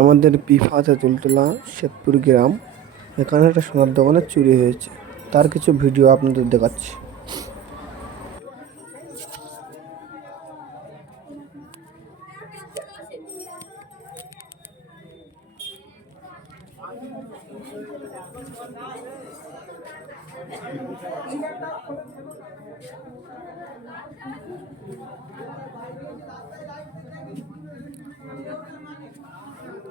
আমাদের পিফাতে তুলতলা শেতপুর গ্রাম। এখানে একটা সোনার দোকানে চুরি হয়েছে। তার কিছু ভিডিও আপনাদের দেখাচ্ছি।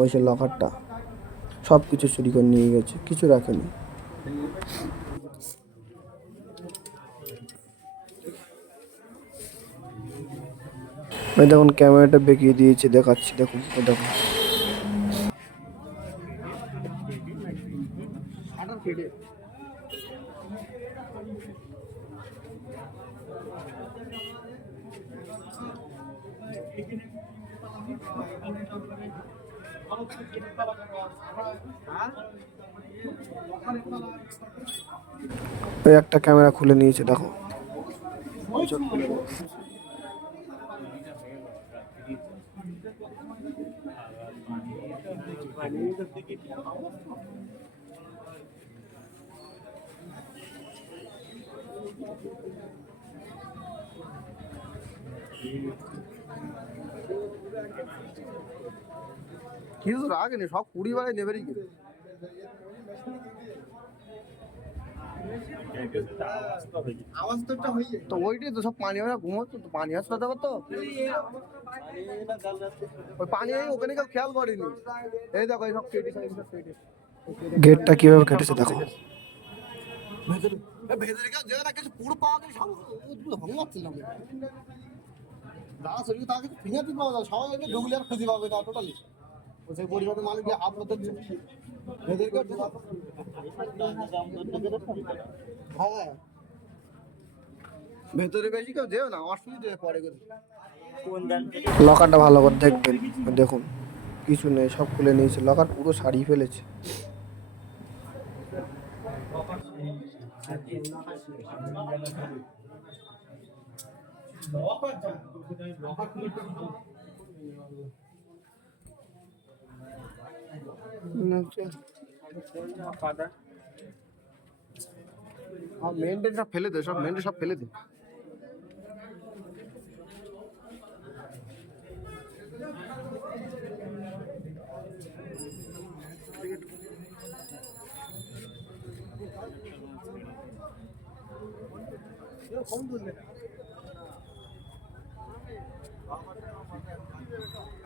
ওই সে লকারটা সব কিছু চুরি করে নিয়ে গেছে, কিছু রাখেনি। ওই দেখুন, ক্যামেরাটা বেঁকিয়ে দিয়েছে, দেখাচ্ছি, দেখুন দেখুন। আটার কেটে ওই একটা ক্যামেরা খুলে নিয়েছে দেখো। কিছু রাখেনি সব কুড়ি বারে নেবেরই কি তো ওইটাই তো সব পানি ঘুমোচ্ছে তো পানি ওই পানি ওখানে কেউ খেয়াল করেনি। এই দেখো এই সব কেটে গেটটা কীভাবে কেটেছে দেখো। ভেতরে ভেতরে কেউ না কিছু পুরো পাওয়া গেলে সব ভাঙাচ্ছিলাম দাদা শরীরে তাকে ফিঙ্গার প্রিন্ট পাওয়া যায় সবাই এনে ঢুকলে আর খুঁজে পাবে না টোটালি সেই পরিবারের মালিক দিয়ে আপনাদের হ্যাঁ। ভেতরে বেশি কেউ যেও না, অসুবিধা পরে করে লকারটা ভালো করে দেখবেন, দেখুন। কিছু নেই, সব খুলে নিয়েছে, লকার পুরো সারিয়ে ফেলেছে। আর মেনটেন সব ফেলে দে সব মেনটেন সব ফেলে দে কম 頑張って。